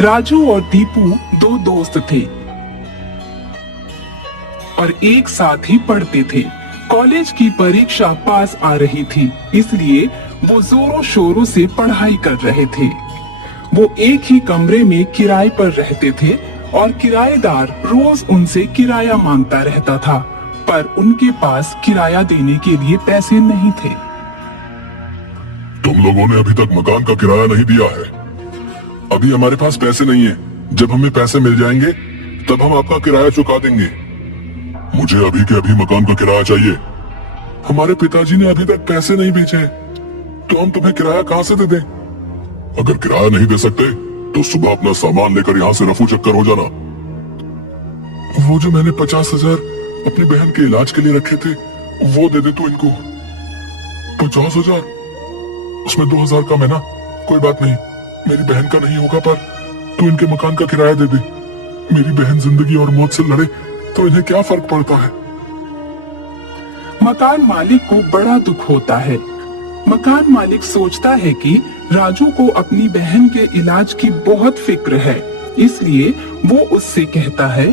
राजू और दीपू दो दोस्त थे और एक साथ ही पढ़ते थे। कॉलेज की परीक्षा पास आ रही थी, इसलिए वो जोरों शोरों से पढ़ाई कर रहे थे। वो एक ही कमरे में किराए पर रहते थे और किराएदार रोज उनसे किराया मांगता रहता था, पर उनके पास किराया देने के लिए पैसे नहीं थे। तुम लोगों ने अभी तक मकान का किराया नहीं दिया है। अभी हमारे पास पैसे नहीं है। जब हमें पैसे मिल जाएंगे तब हम आपका किराया चुका देंगे। मुझे अभी के अभी मकान का किराया चाहिए। हमारे पिताजी ने अभी तक पैसे नहीं भेजे, तो हम तुम्हें किराया कहां से दे दें? अगर किराया नहीं दे सकते तो सुबह अपना सामान लेकर यहाँ से रफू चक्कर हो जाना। वो जो मैंने 50,000 अपनी बहन के इलाज के लिए रखे थे, वो दे दे तू इनको। 50,000? उसमें 2,000 कम है ना? कोई बात नहीं, मेरी बहन का नहीं होगा, पर तू इनके मकान का किराया दे दे। मेरी बहन जिंदगी और मौत से लड़े तो इन्हें क्या फर्क पड़ता है? मकान मालिक को बड़ा दुख होता है। मकान मालिक सोचता है कि राजू को अपनी बहन के इलाज की बहुत फिक्र है, इसलिए वो उससे कहता है,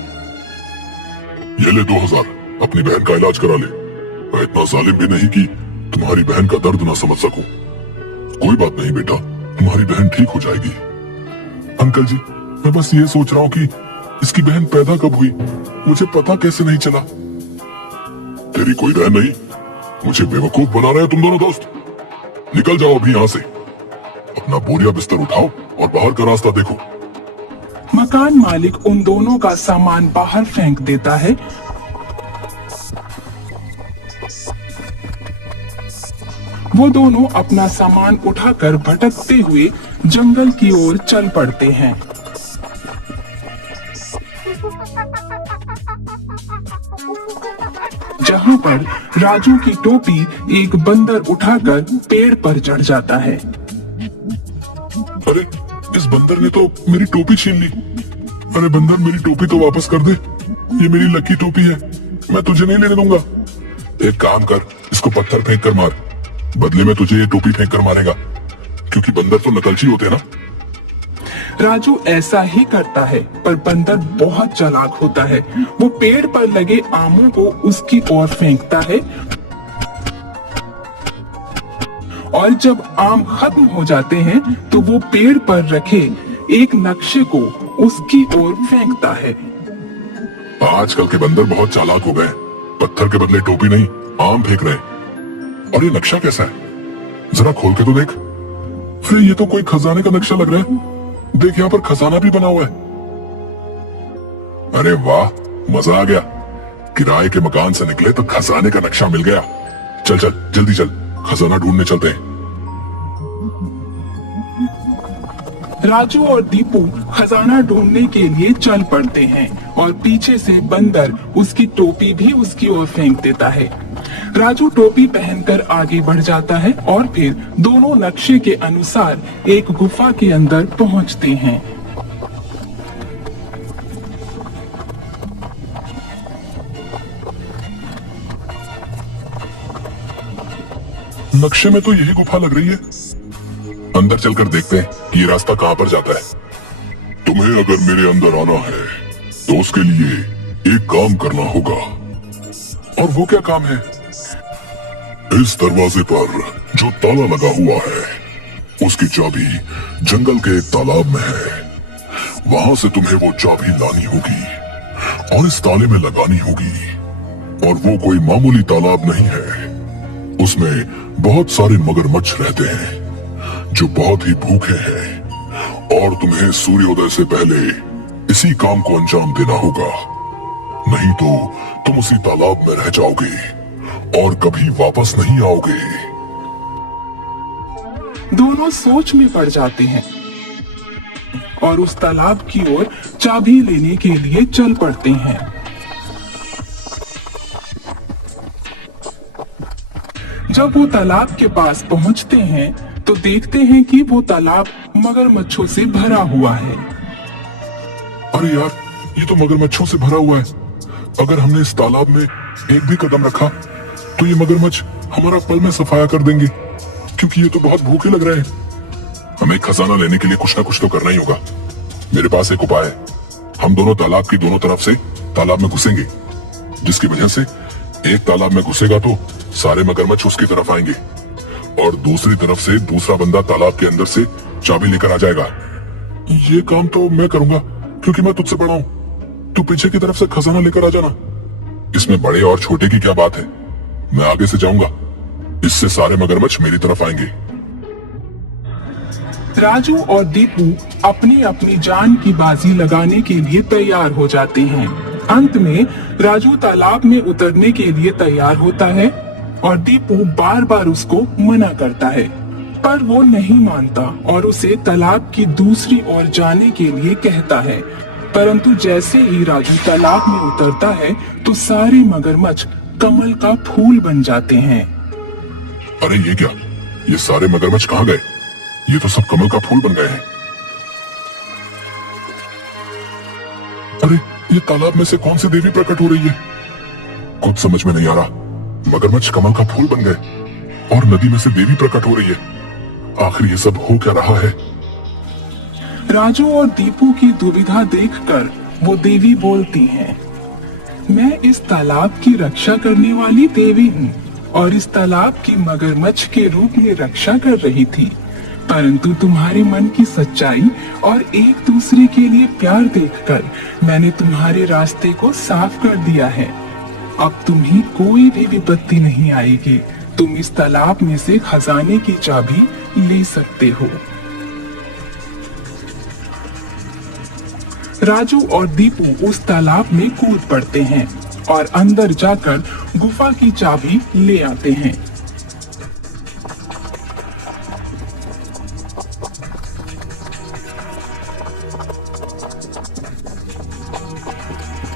ये ले 2,000, अपनी बहन का इलाज करा ले। मैं इतना जालिम भी नहीं कि तुम्हारी बहन का दर्द ना समझ सकूं। कोई बात नहीं बेटा, तुम्हारी बहन ठीक हो जाएगी। अंकल जी, मैं बस ये सोच रहा हूँ कि इसकी बहन पैदा कब हुई, मुझे पता कैसे नहीं चला। तेरी कोई बहन नहीं, मुझे बेवकूफ बना रहे हो तुम दोनों दोस्त। निकल जाओ अभी यहाँ से। अपना बोरिया बिस्तर उठाओ और बाहर का रास्ता देखो। मकान मालिक उन दोनों का सामान बाहर फेंक देता है। वो दोनों अपना सामान उठाकर भटकते हुए जंगल की ओर चल पड़ते हैं। जहाँ पर राजू की टोपी एक बंदर उठाकर पेड़ पर चढ़ जाता है। अरे, इस बंदर ने तो मेरी टोपी छीन ली। अरे बंदर, मेरी टोपी तो वापस कर दे। ये मेरी लकी टोपी है, मैं तुझे नहीं लेने दूंगा। एक काम कर, इसको पत्थर फेंक कर मार। बदले में तुझे ये टोपी फेंक कर मारेगा, क्योंकि बंदर तो नकलची होते हैं ना। राजू ऐसा ही करता है, पर बंदर बहुत चालाक होता है। वो पेड़ पर लगे आमों को उसकी ओर फेंकता है और जब आम खत्म हो जाते हैं तो वो पेड़ पर रखे एक नक्शे को उसकी ओर फेंकता है। आजकल के बंदर बहुत चालाक हो गए। पत्थर के बदले टोपी नहीं, आम फेंक रहे। और ये नक्शा कैसा है, जरा खोल के तो देख। फिर ये तो कोई खजाने का नक्शा लग रहा है। देख, यहाँ पर खजाना भी बना हुआ है। अरे वाह, मजा आ गया। किराए के मकान से निकले तो खजाने का नक्शा मिल गया। चल चल, जल्दी चल, खजाना ढूंढने चलते हैं। राजू और दीपू खजाना ढूंढने के लिए चल पड़ते हैं और पीछे से बंदर उसकी टोपी भी उसकी ओर फेंक देता है। राजू टोपी पहनकर आगे बढ़ जाता है और फिर दोनों नक्शे के अनुसार एक गुफा के अंदर पहुंचते हैं। नक्शे में तो यही गुफा लग रही है। अंदर चलकर देखते हैं कि ये रास्ता कहाँ पर जाता है। तुम्हें अगर मेरे अंदर आना है तो उसके लिए एक काम करना होगा। और वो क्या काम है? इस दरवाजे पर जो ताला लगा हुआ है, उसकी चाबी जंगल के एक तालाब में है। वहां से तुम्हें वो चाबी लानी होगी और इस ताले में लगानी होगी। और वो कोई मामूली तालाब नहीं है, उसमें बहुत सारे मगरमच्छ रहते हैं जो बहुत ही भूखे हैं। और तुम्हें सूर्योदय से पहले इसी काम को अंजाम देना होगा, नहीं तो तुम उसी तालाब में रह जाओगे और कभी वापस नहीं आओगे। दोनों सोच में पड़ जाते हैं और उस तालाब की ओर चाबी लेने के लिए चल पड़ते हैं। जब वो तालाब के पास पहुंचते हैं तो देखते हैं कि वो तालाब मगरमच्छों से भरा हुआ है। अरे यार, ये तो मगरमच्छों से भरा हुआ है। अगर हमने इस तालाब में एक भी कदम रखा तो ये मगरमच्छ हमारा पल में सफाया कर देंगे, क्योंकि ये तो बहुत भूखे लग रहे हैं। हमें खजाना लेने के लिए कुछ ना कुछ तो करना ही होगा। मेरे पास एक उपाय है। हम दोनों तालाब की दोनों तरफ से तालाब में घुसेंगे, जिसकी वजह से एक तालाब में घुसेगा तो सारे मगरमच्छ उसकी तरफ आएंगे और दूसरी तरफ से दूसरा बंदा तालाब के अंदर से चाबी लेकर आ जाएगा। ये काम तो मैं करूंगा क्योंकि मैं तुझसे बड़ा हूं। तू पीछे की तरफ से खजाना लेकर आ जाना। इसमें बड़े और छोटे की क्या बात है, मैं आगे से जाऊंगा, इससे सारे मगरमच्छ मेरी तरफ आएंगे। राजू और दीपू अपनी अपनी जान की बाजी लगाने के लिए तैयार हो जाते हैं। अंत में राजू तालाब में उतरने के लिए तैयार होता है और दीपू बार बार उसको मना करता है, पर वो नहीं मानता और उसे तालाब की दूसरी ओर जाने के लिए कहता है। परंतु जैसे ही राजू तालाब में उतरता है तो सारे मगरमच्छ कमल का फूल बन जाते हैं। अरे ये क्या, ये सारे मगरमच्छ कहाँ गए? ये तो सब कमल का फूल बन गए हैं। अरे ये तालाब में से कौन सी देवी प्रकट हो रही है? कुछ समझ में नहीं आ रहा। मगरमच्छ कमल का फूल बन गए और नदी में से देवी प्रकट हो रही है। आखिर ये सब हो क्या रहा है? राजू और दीपू की दुविधा देखकर वो देवी बोलती हैं, मैं इस तालाब की रक्षा करने वाली देवी हूँ और इस तालाब की मगरमच्छ के रूप में रक्षा कर रही थी, परंतु तुम्हारे मन की सच्चाई और एक दूसरे के लिए प्यार देखकर मैंने तुम्हारे रास्ते को साफ कर दिया है। अब तुम्हें कोई भी विपत्ति नहीं आएगी। तुम इस तालाब में से खजाने की चाबी ले सकते हो। राजू और दीपू उस तालाब में कूद पड़ते हैं और अंदर जाकर गुफा की चाबी ले आते हैं।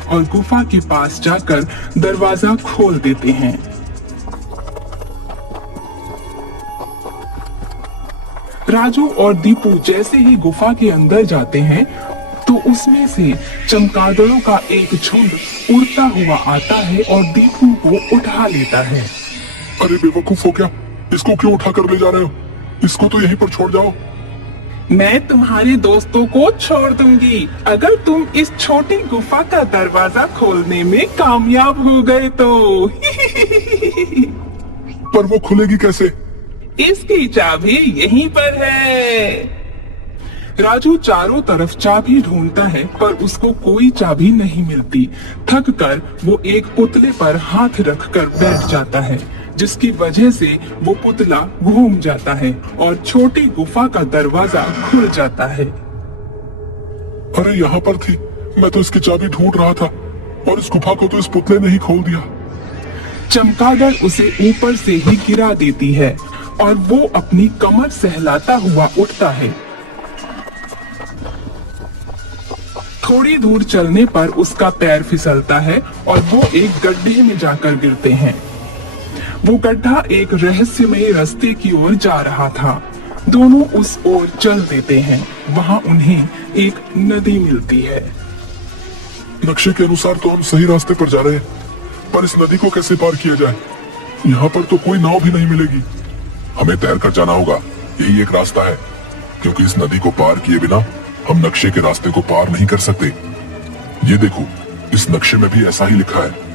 और गुफा के पास जाकर दरवाजा खोल देते हैं। राजू और दीपू जैसे ही गुफा के अंदर जाते हैं तो उसमें से चमगादड़ों का एक झुंड उड़ता हुआ आता है और दीपू को उठा लेता है। अरे बेवकूफ हो क्या, इसको क्यों उठा कर ले जा रहे हो? इसको तो यहीं पर छोड़ जाओ। मैं तुम्हारे दोस्तों को छोड़ दूंगी अगर तुम इस छोटी गुफा का दरवाजा खोलने में कामयाब हो गए तो। पर वो खुलेगी कैसे? इसकी चाबी यहीं पर है। राजू चारों तरफ चाबी ढूंढता है पर उसको कोई चाबी नहीं मिलती। थक कर वो एक पुतले पर हाथ रखकर बैठ जाता है, जिसकी वजह से वो पुतला घूम जाता है और छोटी गुफा का दरवाजा खुल जाता है। अरे यहाँ पर थी, मैं तो इसकी चाबी ढूंढ रहा था और इस गुफा को तो इस पुतले ने ही खोल दिया। चमगादड़ उसे ऊपर से ही गिरा देती है और वो अपनी कमर सहलाता हुआ उठता है। थोड़ी दूर चलने पर उसका पैर फिसलता है और वो एक गड्ढे में जाकर गिरते हैं। वो गड्ढा एक रहस्यमय रास्ते की ओर जा रहा था। दोनों उस ओर चल देते हैं। वहां उन्हें एक नदी मिलती है। नक्शे के अनुसार तो हम सही रास्ते पर जा रहे हैं, पर इस नदी को कैसे पार किया जाए? यहाँ पर तो कोई नाव भी नहीं मिलेगी। हमें तैरकर जाना होगा, यही एक रास्ता है, क्योंकि इस नदी को पार किए बिना हम नक्शे के रास्ते को पार नहीं कर सकते। ये देखो, इस नक्शे में भी ऐसा ही लिखा है।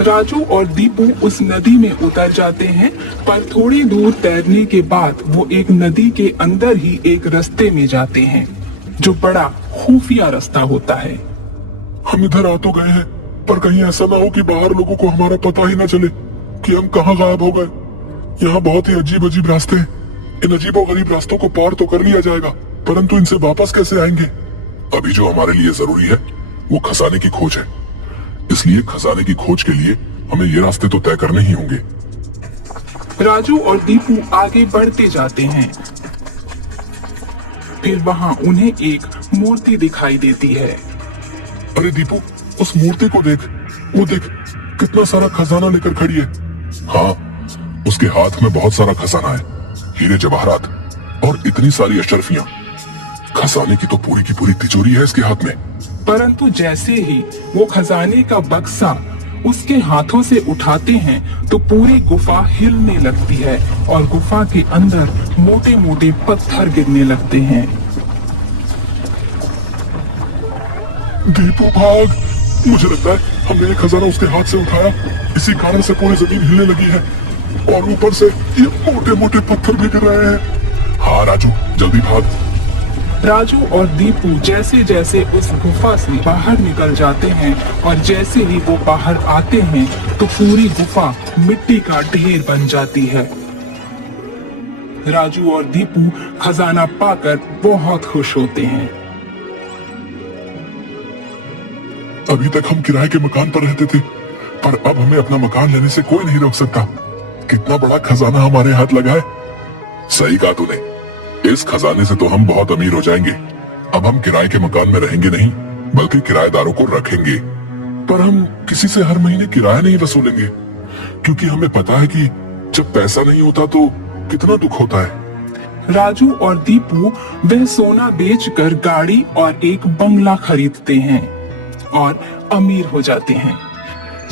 राजू और दीपू उस नदी में उतर जाते हैं, पर थोड़ी दूर तैरने के बाद वो एक नदी के अंदर ही एक रास्ते में जाते हैं, जो बड़ा खुफिया रास्ता होता है। हम इधर आ तो गए हैं, पर कहीं ऐसा ना हो कि बाहर लोगों को हमारा पता ही ना चले कि हम कहाँ गायब हो गए। यहाँ बहुत ही अजीब अजीब रास्ते हैं। इन अजीबो गरीब रास्तों को पार तो कर लिया जाएगा, परंतु इनसे वापस कैसे आएंगे? अभी जो हमारे लिए जरूरी है वो खजाने की खोज है, इसलिए खजाने की खोज के लिए हमें ये रास्ते तो तय करने ही होंगे। राजू और दीपू आगे बढ़ते जाते हैं। फिर वहां उन्हें एक मूर्ति दिखाई देती है। अरे दीपू, उस मूर्ति को देख, वो देख, कितना सारा खजाना लेकर खड़ी है। हाँ, उसके हाथ में बहुत सारा खजाना है, हीरे जवाहरात और इतनी सारी अशरफियां। खजाने की तो पूरी की पूरी तिजोरी है इसके हाथ में। परंतु जैसे ही वो खजाने का बक्सा उसके हाथों से उठाते हैं तो पूरी गुफा हिलने लगती है और गुफा के अंदर मोटे मोटे पत्थर गिरने लगते हैं। दीपू भाग। मुझे लगता है हमने ये खजाना उसके हाथ से उठाया, इसी कारण से पूरी जमीन हिलने लगी है और ऊपर से ये मोटे मोटे पत्थर भी गिर रहे हैं। हाँ राजू, जल्दी भाग। राजू और दीपू जैसे जैसे उस गुफा से बाहर निकल जाते हैं और जैसे ही वो बाहर आते हैं तो पूरी गुफा मिट्टी का ढेर बन जाती है। राजू और दीपू खजाना पाकर बहुत खुश होते हैं। अभी तक हम किराए के मकान पर रहते थे, पर अब हमें अपना मकान लेने से कोई नहीं रोक सकता। कितना बड़ा खजाना हमारे हाथ लगा है। सही कहा तूने, इस खजाने से तो हम बहुत अमीर हो जाएंगे। अब हम किराए के मकान में रहेंगे नहीं, बल्कि किराएदारों को रखेंगे। पर हम किसी से हर महीने किराया नहीं वसूलेंगे, क्योंकि हमें पता है कि जब पैसा नहीं होता तो कितना दुख होता है। राजू और दीपू वह सोना बेचकर गाड़ी और एक बंगला खरीदते हैं और अमीर हो जाते हैं।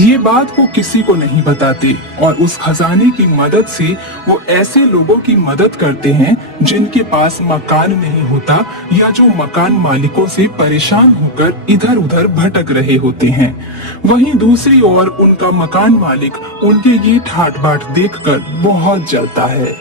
ये बात वो किसी को नहीं बताते और उस खजाने की मदद से वो ऐसे लोगों की मदद करते हैं जिनके पास मकान नहीं होता या जो मकान मालिकों से परेशान होकर इधर उधर भटक रहे होते हैं। वहीं दूसरी ओर उनका मकान मालिक उनके ये ठाट बाट देखकर बहुत जलता है।